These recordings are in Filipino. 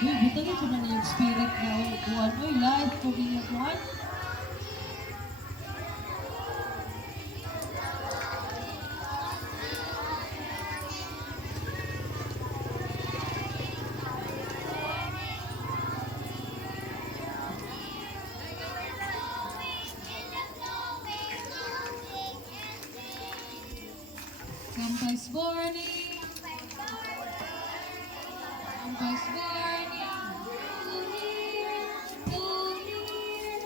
Uy, butangin ko na na yung spirit na kuhan. Uy, live ko din yung kuhan. Campus morning. Campus morning. Too near, too near.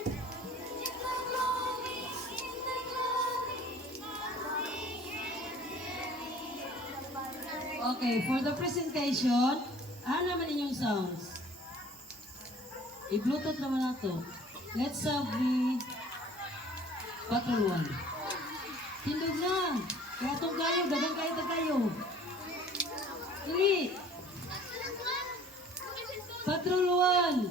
Okay, for the presentation, ano naman inyong sounds? I-bluetooth naman nato. Let's have the Patrol 1. Tindog na! Kaya itong kayo, dagang kayo na kayo. Dali! Patrol 1!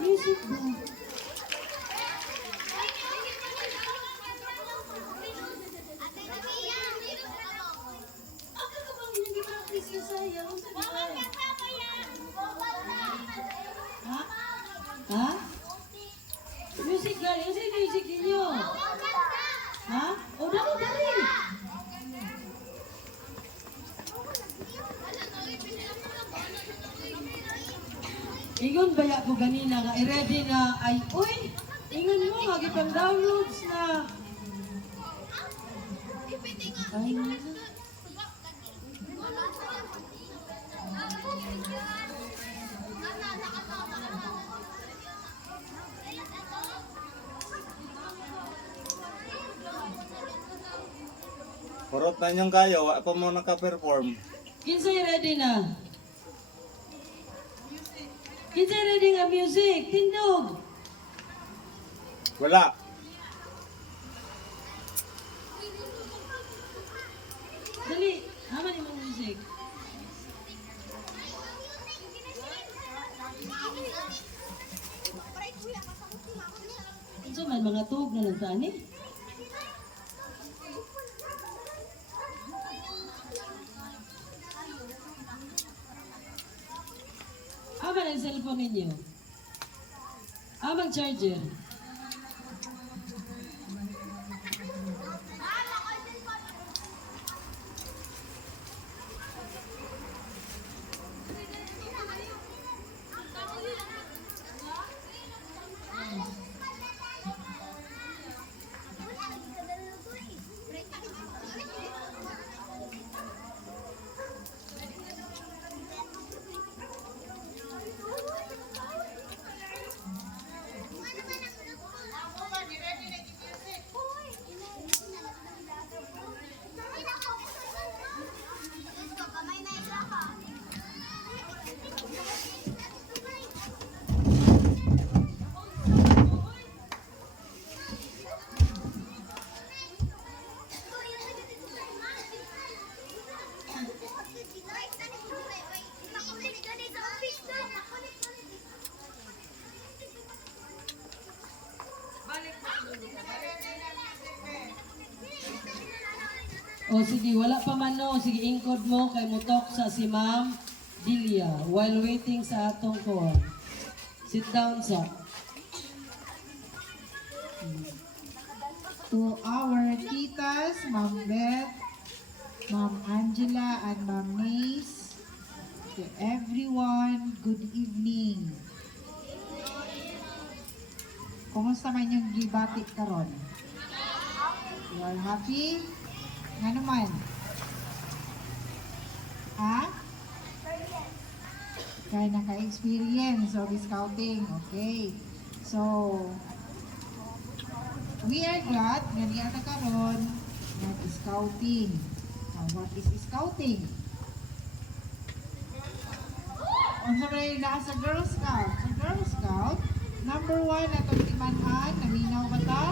Music ba? Ako ka bang hindi practice na sayaw? Ha? Ha? Music galing? Kasi music ninyo? Ha? O, dali, dali! Ingon baya ko ganina nga i-ready na ay uy ingon mo magipang downloads na ay Kurot na niyong kayo, wa pa mo naka-perform. kinsay ready na kinsay ready nga music tindog Wala. dali haman imong music unsa man mga tug na nagtani Aman ang cellphone ninyo? Amang charger? O sige, wala pa man no. Sige, ingkod mo kay mutok sa si Ma'am Dilia while waiting sa atong call. Sit down sa. To our titas, Ma'am Beth, Ma'am Angela, and Ma'am Mace, to everyone, good evening. Kumusta man yung gibatik karon? You are happy? Nga naman? Ha? Kaya naka-experience of scouting. Okay. So, we are glad na niya na karon nag-scouting. Now, what is scouting? Unsa ba yung nasa Girl Scout? Sa Girl Scout, number 1 atong timan-an, naminaw ba ta?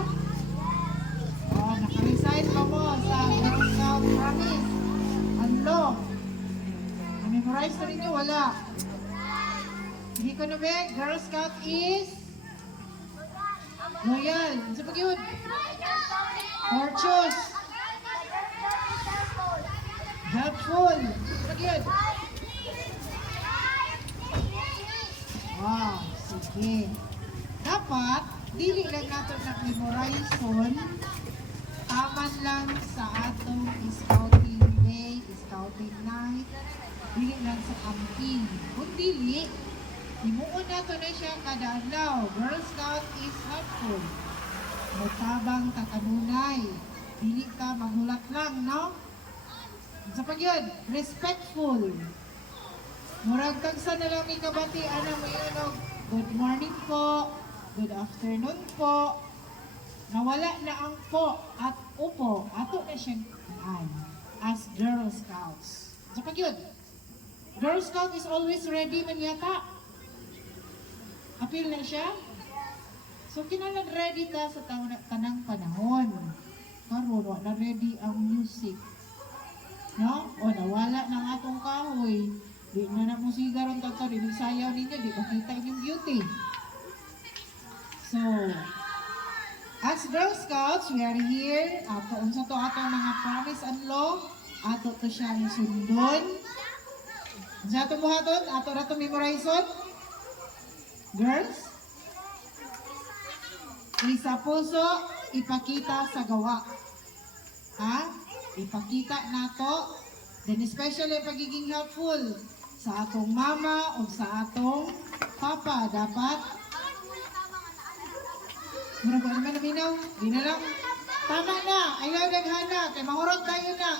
memorize pa mo sa Girl Scout promise. Ano? Na-memorize na rin nyo? Wala. Hindi ko na ba? Girl Scout is loyal. Sa pag yun? Courteous. Helpful. Sa pag yun? Wow, sige. Dapat, dili lang natin na-memorize on, taman lang sa atong scouting day, scouting night, dili lang sa camping. Kung dili, himuon nato na siya kada adlaw. Girl Scout is helpful. Matabang kakanunay. Dili ka maghulat lang, no? Sa pag yun, respectful. Murag tagsa na lang may kabati, ano mo yun, good morning po, good afternoon po. Nawala na ang po at upo, ato na siyang kaan as Girl Scouts. Sa pag yun, Girl Scout is always ready man yata. Appeal na siya. So kinalag ready ta sa tanang panahon. Karon na ready ang music. No? O nawala ng atong kahoy. Di na mo sigaron tato, di sayaw ninyo, di makita inyong beauty. So, as Girl Scouts, we are here. Ato, unsa to atong mga promise and law. Ato to siyang sundon. Unsa atong buhaton? Ato na to memorizon. Girls, isa puso, ipakita sa gawa. Ha? Ipakita nato. Then especially pagiging helpful sa atong mama o sa atong papa. Dapat mura ba naman naminaw? Di na lang. Tama na. Ayaw naghana. Kaya mahurot tayo na.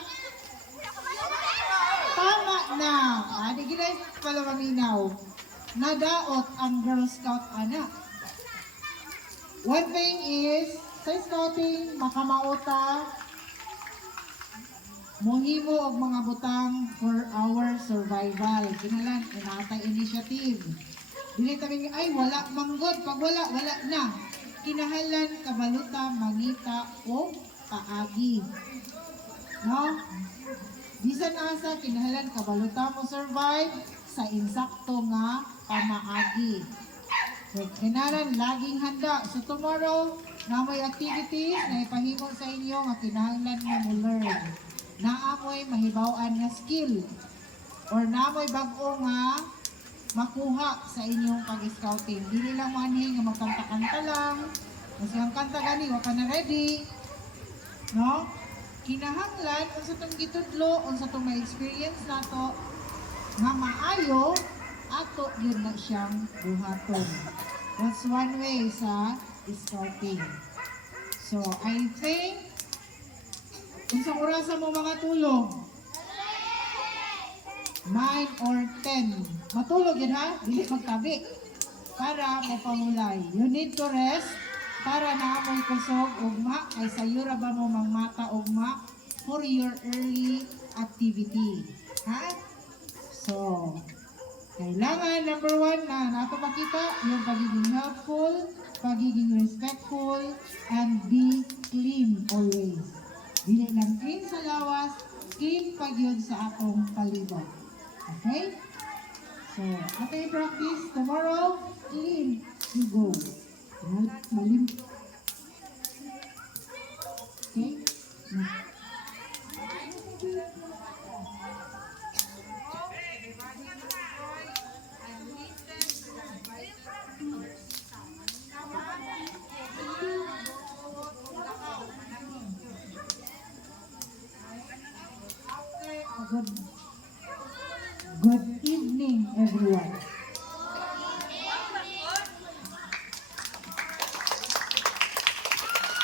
Tama na. Di gilay pala maminaw. Nadaot ang Girl Scout anak. One thing is, sa scouting, makamauta, mohimo og mga butang for our survival. Kinalan, inatay initiative. Dili tabi ay wala manggod, pag wala, wala na. Kinahalan, kabaluta, mangita, o paagi. No? Bisan asa, kinahalan, kabaluta mo survive sa insakto nga pamaagi. So, kinahalan, laging handa. So tomorrow, na may activities na ipahimo sa inyo nga kinahanglan mo learn. Naamoy mahibaw-an nga skill or naamoy bag-o nga makuha sa inyong pag-scouting. Dili lang manhi nga magkanta-kanta lang. Mas ang kanta gani, wa pa na ready. No? Kinahanglan, kung sa itong gitudlo, kung sa itong ma-experience nato, nga maayo, ato yun na siyang buhaton. That's one way sa scouting. So, I think, kung sa orasa mo mga tulog, 9 or 10. Matulog yun ha, dili magtabi. Para mo pangulay. You need to rest para naamoy kusog ugma ay sayura ba mo mang mata ugma for your early activity. Ha? So, kailangan number 1 na napapakita yung pagiging helpful, pagiging respectful, and be clean always. Dili lang clean sa lawas, clean pag yun sa atong palibot. Okay? So, after practice, tomorrow, clean you go. Malim. Okay? Good evening, everyone.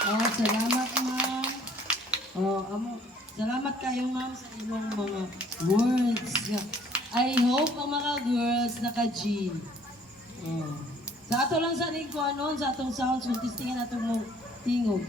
Oh, salamat ma'am. Oh, salamat kayo ma'am sa inyong mga words. I hope ang mga girls naka-G. Oh. Sa ato lang sa ko ano, sa atong sounds, kung testingan atong tingog.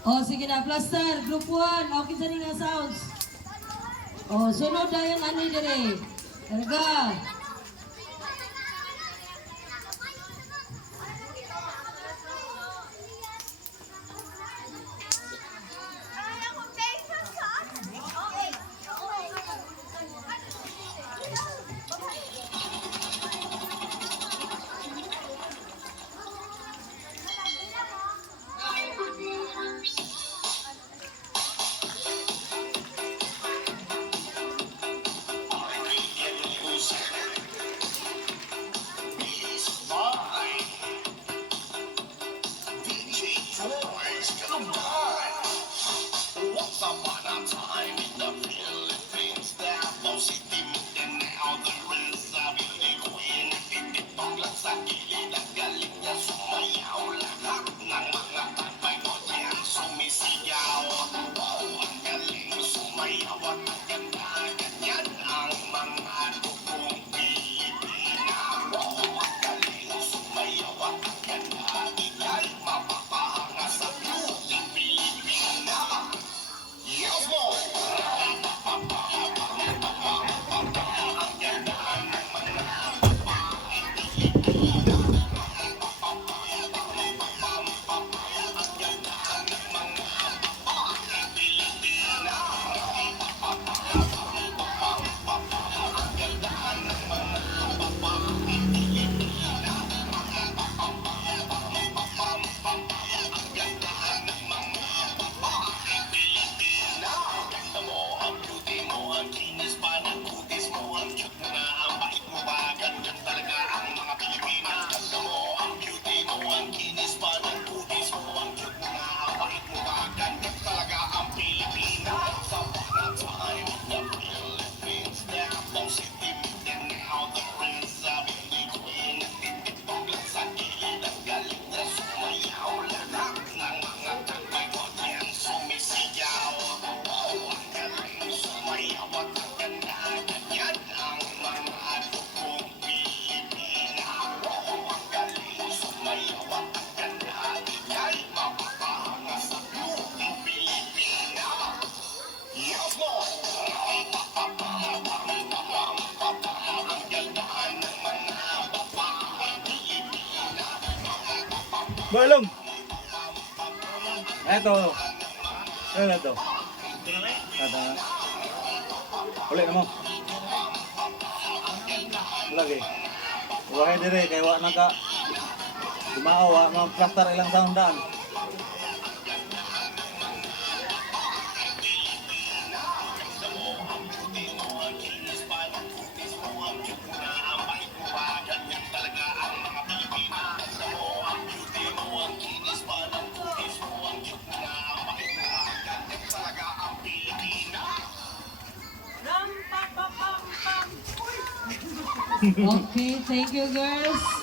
Oh, sige na, plaster, group 1. Okay sa nga sounds. Oh, sunod na yung ano dire. Erga. Once upon a time in the Philippines, there was a timid and now there is a beauty queen. Titipag lang sa gilid at galing niya sumayaw. Lahat ng mga tatay ko diyan sumisigaw. Oh, ang galing sumayaw at ang ganda. Ganyan ang mga dugong Pilipina. Oh, ang galing sumayaw at ang ganda. Ika'y mapapahanga sa beauty Pilipina. Yes, Lord! Ganda mo, ang beauty mo, ang kinis pa ng kutis mo, ang cute mo na, ang bait mo ba, ganyan talaga ang mga Pilipina. Ganda mo, ang beauty mo, ang kinis pa ng kutis mo, ang cute mo na, ang bait mo ba, ganyan talaga ang Pilipina. Sa one time in the Philippines, there was a timid and now there is a beauty queen. Titipag lang sa gilid, ang galing niya sumayaw. Lahat ng mga tatay ko diyan sumisigaw. Oh, ang galing sumayaw at ang ganda. Ganyan ang mga dugong Pilipina. Oh, ang galing sumayaw at ang ganda. Ika'y mapapahanga sa beauty Pilipina. Yes, Lord! Ang ganda ng mga babae Pilipina. Balong! Eto. Ano to? Tata. Ulit na mo. Lagi. Wahay dire kay wa na ka. Dumao wa mga plaster ilang taon daan. Okay, thank you girls.